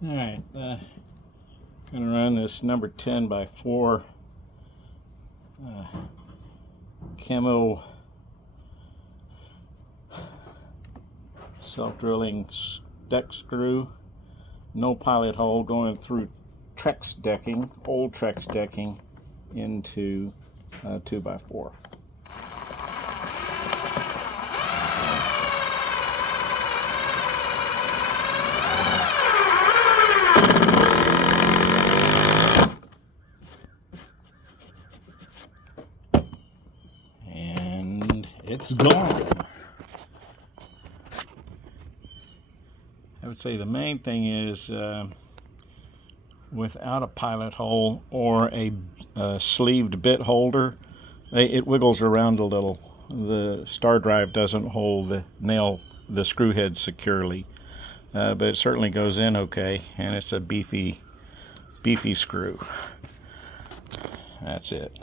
Alright, gonna run this number 10 by 4 CAMO self-drilling deck screw, no pilot hole, going through Trex decking, old Trex decking, into 2 by 4. And it's gone. I would say the main thing is without a pilot hole or a sleeved bit holder, it wiggles around a little. The star drive doesn't hold the screw head securely, but it certainly goes in okay, and it's a beefy screw. That's it.